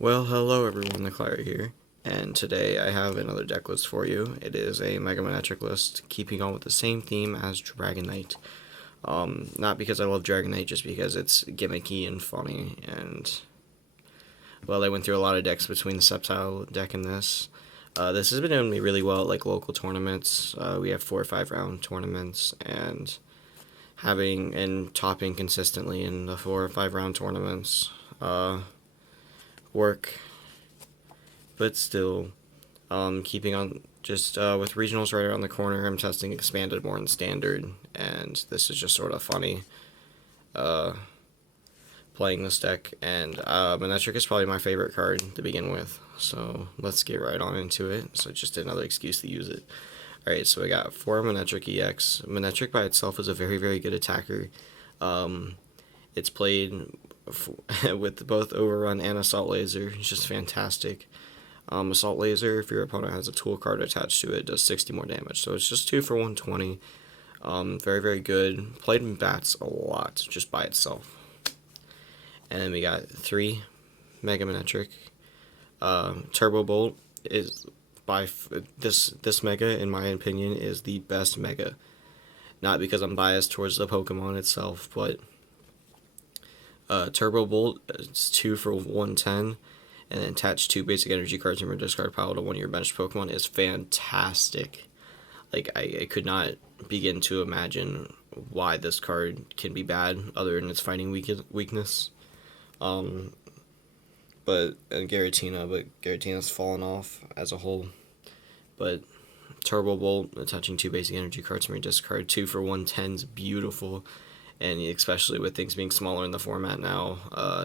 Well, hello everyone, the Clary here, and today I have another deck list for you. It is a Mega Manectric list, keeping on with the same theme as Dragonite. Not because I love Dragonite, just because it's gimmicky and funny, and, well, I went through a lot of decks between the Sceptile deck and this. This has been doing me really well at, like, local tournaments. We have 4 or 5 round tournaments, and having and topping consistently in the 4 or 5 round tournaments. Work, but still, keeping on just with regionals right around the corner. I'm testing expanded more than standard, and this is just sort of funny playing this deck. And Manectric is probably my favorite card to begin with, so let's get right on into it. So just another excuse to use it. Alright, so we got 4 Manectric EX. Manectric by itself is a very, very good attacker. It's played with both Overrun and Assault Laser. It's just fantastic. Assault Laser, if your opponent has a tool card attached to it, does 60 more damage. So it's just 2 for 120. Very, very good. Played in bats a lot, just by itself. And then we got 3 Mega Manectric. Turbo Bolt is by this Mega, in my opinion, is the best Mega. Not because I'm biased towards the Pokemon itself, but Turbo Bolt is 2 for 110, and then attach 2 basic energy cards in your discard pile to one of your benched Pokemon is fantastic. Like, I could not begin to imagine why this card can be bad, other than its fighting weakness. Garatina's fallen off as a whole. But Turbo Bolt, attaching 2 basic energy cards from your discard, 2 for 110 is beautiful. And especially with things being smaller in the format now,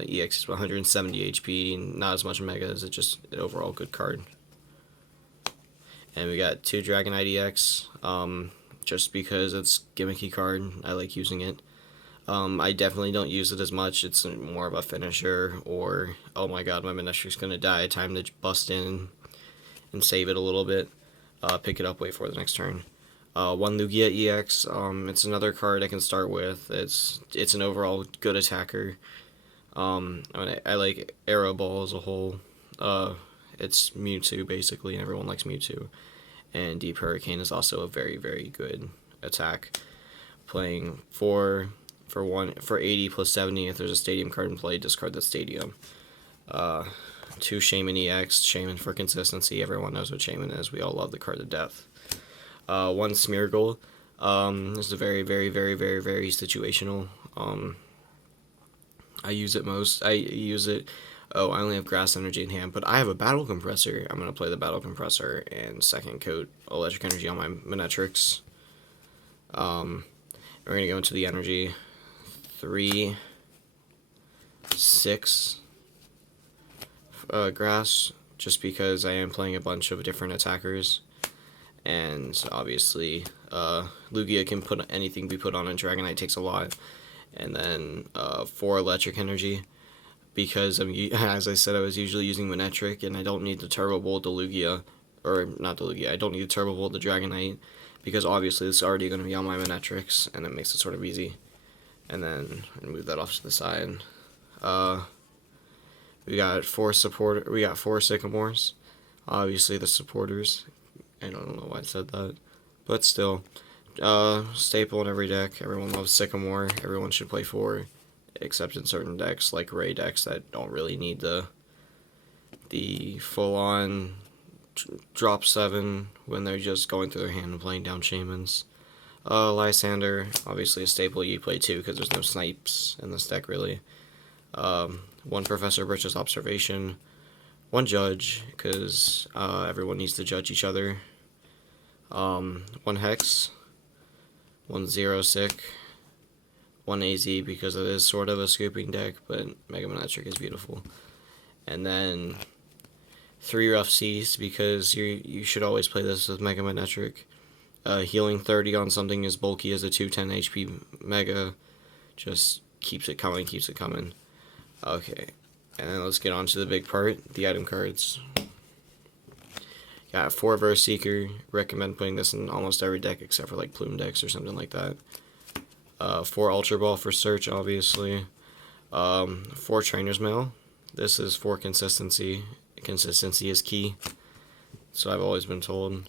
EX is 170 HP, not as much Mega as it's just an overall good card. And we got 2 Dragonite EX, just because it's gimmicky card, I like using it. I definitely don't use it as much, it's more of a finisher, or, oh my god, my Manectric's gonna die, time to bust in and save it a little bit, pick it up, wait for the next turn. 1 Lugia EX, it's another card I can start with. It's an overall good attacker. I like Arrow Ball as a whole. It's Mewtwo, basically, and everyone likes Mewtwo. And Deep Hurricane is also a very, very good attack. Playing for 80 plus 70, if there's a stadium card in play, discard the stadium. 2 Shaman EX, Shaman for consistency. Everyone knows what Shaman is. We all love the card to death. 1 Smeargle. This is a very, very, very, very, very situational. I use it most. Oh, I only have Grass Energy in hand, but I have a Battle Compressor. I'm going to play the Battle Compressor and second coat Electric Energy on my Manectrics. We're going to go into the energy. 3, 6 Grass, just because I am playing a bunch of different attackers. And obviously, Lugia can put anything we put on, and Dragonite takes a lot. And then 4 Electric Energy, because as I said, I was usually using Manectric, and I don't need the Turbo Bolt to Lugia, or not the Lugia, I don't need the Turbo Bolt to Dragonite, because obviously it's already going to be on my Manectrics, and it makes it sort of easy. And then move that off to the side. We got 4 Sycamores, obviously the supporters. I don't know why I said that, but still, staple in every deck. Everyone loves Sycamore. Everyone should play 4, except in certain decks like Ray decks that don't really need the full-on drop 7 when they're just going through their hand and playing down Shamans. Lysander, obviously a staple you play 2 because there's no snipes in this deck really. 1 Professor Birch's Observation. 1 Judge, because everyone needs to judge each other. 1 Hex. 1 Zero Sick. 1 AZ, because it is sort of a scooping deck, but Mega Manectric is beautiful. And then 3 Rough Seas, because you should always play this with Mega Manectric. Healing 30 on something as bulky as a 210 HP Mega just keeps it coming, keeps it coming. Okay. And then let's get on to the big part, the item cards. Got 4 Verse Seeker. Recommend putting this in almost every deck except for like Plume decks or something like that. 4 Ultra Ball for search, obviously. 4 Trainer's Mail. This is for consistency. Consistency is key. So I've always been told.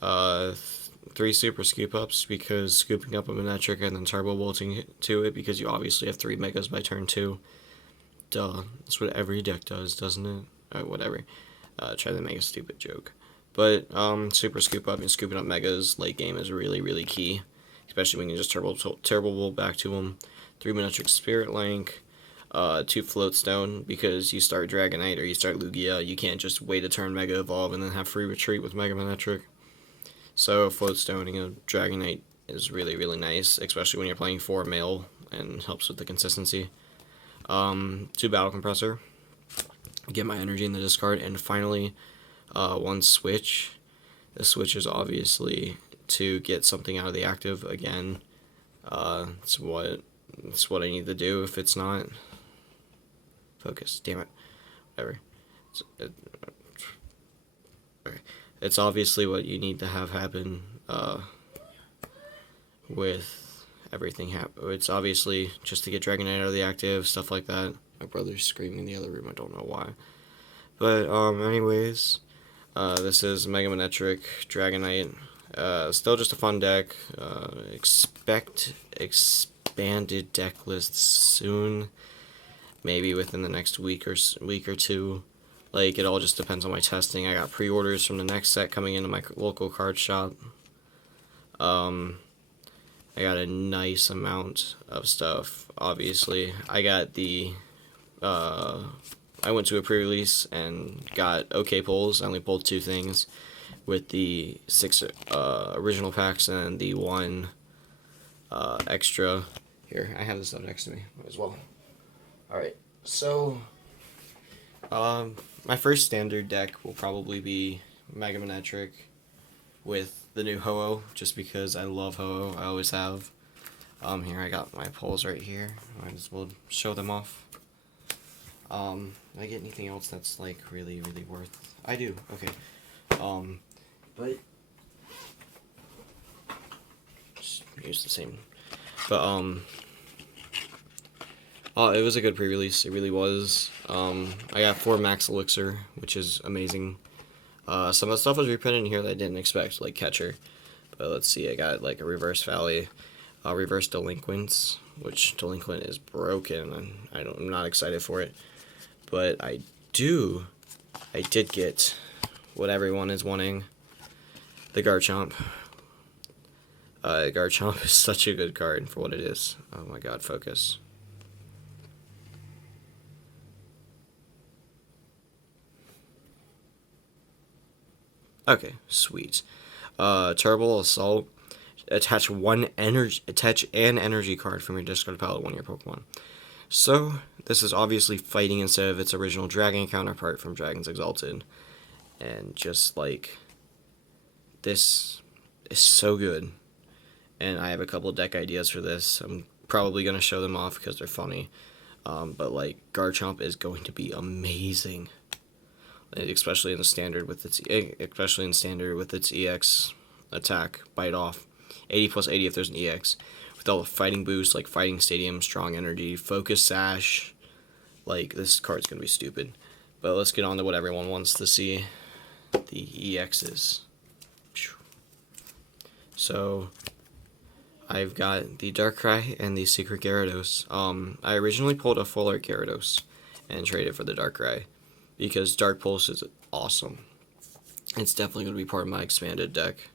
3 super scoop ups because scooping up a Manectric and then turbo bolting to it because you obviously have 3 megas by turn 2. Duh. That's what every deck does, doesn't it? Whatever. Try to make a stupid joke. But super scoop up and scooping up megas late game is really, really key. Especially when you just turbo bolt back to them. 3 Manectric Spirit Link. 2 Floatstone because you start Dragonite or you start Lugia. You can't just wait a turn Mega Evolve and then have free retreat with Mega Manectric. So Floatstoning a Dragonite is really, really nice, especially when you're playing 4 male and helps with the consistency. 2 Battle Compressor. Get my energy in the discard. And finally, 1 switch. The switch is obviously to get something out of the active again. It's what I need to do. If it's not, focus. Damn it. Whatever. It's obviously what you need to have happen with everything happen. It's obviously just to get Dragonite out of the active, stuff like that. My brother's screaming in the other room. I don't know why. But anyways, this is Mega Manectric Dragonite. Still just a fun deck. Expect expanded deck lists soon. Maybe within the next week or two. Like, it all just depends on my testing. I got pre-orders from the next set coming into my local card shop. I got a nice amount of stuff, obviously. I got the, I went to a pre-release and got okay pulls. I only pulled 2 things with the 6 original packs and the 1 extra. Here, I have this up next to me as well. Alright, so my first standard deck will probably be Mega Manectric with the new Ho-Oh, just because I love Ho-Oh, I always have. Here I got my pulls right here, might as well show them off. Did I get anything else that's like really, really worth? I do, okay. But just use the same. But it was a good pre-release. It really was. I got 4 Max Elixir, which is amazing. Some of the stuff was reprinted in here that I didn't expect, like Catcher. But let's see, I got like a Reverse Valley, Reverse Delinquents, which Delinquent is broken, and I'm not excited for it. But I did get what everyone is wanting, the Garchomp. Garchomp is such a good card for what it is. Oh my god, focus. Okay, sweet. Turbo Assault. Attach an energy card from your discard pile to one of your Pokemon. So, this is obviously fighting instead of its original dragon counterpart from Dragons Exalted. And just like, this is so good. And I have a couple deck ideas for this. I'm probably going to show them off because they're funny. But like, Garchomp is going to be amazing. Especially in standard with its EX attack, bite off, 80 plus 80 if there's an EX, with all the fighting boosts like Fighting Stadium, Strong Energy, Focus Sash. Like, this card's gonna be stupid. But let's get on to what everyone wants to see, the EXs. So I've got the Darkrai and the Secret Gyarados. I originally pulled a full art Gyarados and traded for the Darkrai, because Dark Pulse is awesome. It's definitely going to be part of my expanded deck.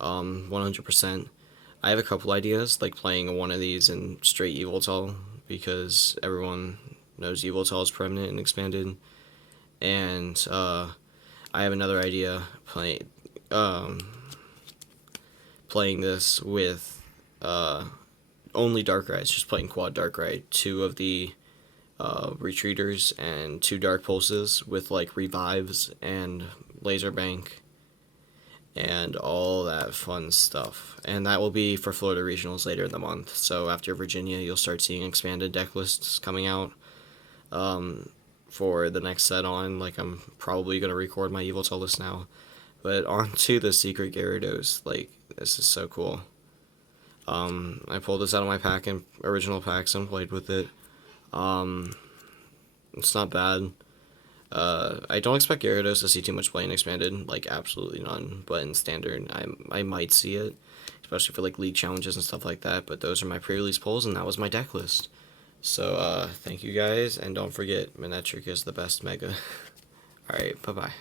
100%. I have a couple ideas, like playing one of these in straight Yveltal, because everyone knows Yveltal is permanent and expanded. And I have another idea, playing this with only Darkrai, just playing quad Darkrai, 2 of the retreaters and 2 dark pulses with like revives and laser bank and all that fun stuff. And that will be for Florida regionals later in the month. So after Virginia, you'll start seeing expanded deck lists coming out for the next set on. Like, I'm probably going to record my Yveltal list now. But on to the Secret Gyarados. Like, this is so cool. I pulled this out of my pack and original packs and played with it. It's not bad. I don't expect Gyarados to see too much play in expanded, like absolutely none. But in standard, I might see it, especially for like league challenges and stuff like that. But those are my pre-release polls, and that was my deck list. So thank you guys, and don't forget, Manectric is the best Mega. All right, bye bye.